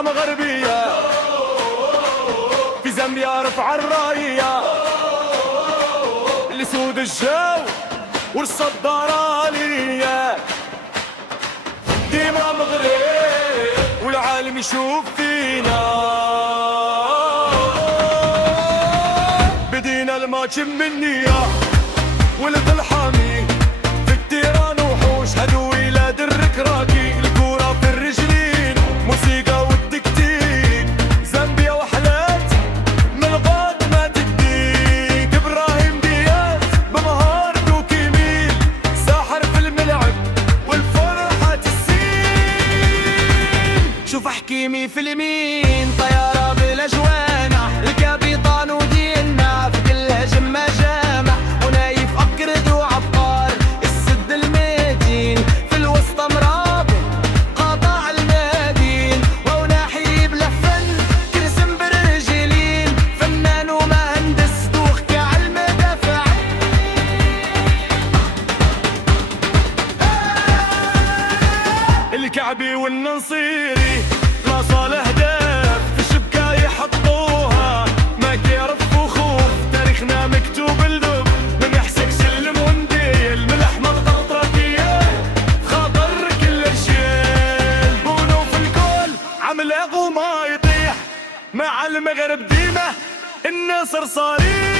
فرحة مغربية، في زامبيا رفع الراية، لسود الجو والصدارة ليا، ديما مغرب والعالم يشوف فينا. بدينا الماتش منية ولد الحامي في التيران وحوش، هادو ولاد الركراكي، الكورة في الرجلين، موسيقى والتكتيك، زامبيا وحلات من بعد ما تديك. ابراهيم دياز بمهارته كيميل، ساحر في الملعب والفرحة تسيل. شوف حكيمي في اليمين، طيارة بلا جوانح، الكابيطان ودينا في كل هجمة جامح، ونايف أكرد وعبقار السد المتين، في الوسط مرابط قاطع المدين، وناحي بلا فن كرسم بالرجلين، فنان ومهندس دوخ كعلى المدافعين. الكعبي والنصيري لا صالح هداف، في الشبكة يحطوها ما كيعرف وخوف، تاريخنا مكتوب اللب من يحسك سلم ونديل، من الأحمر طرطركيات خاطر كل الشيل، بونو في الكل عملاق وما يطيح، مع المغرب ديما النصر صريح.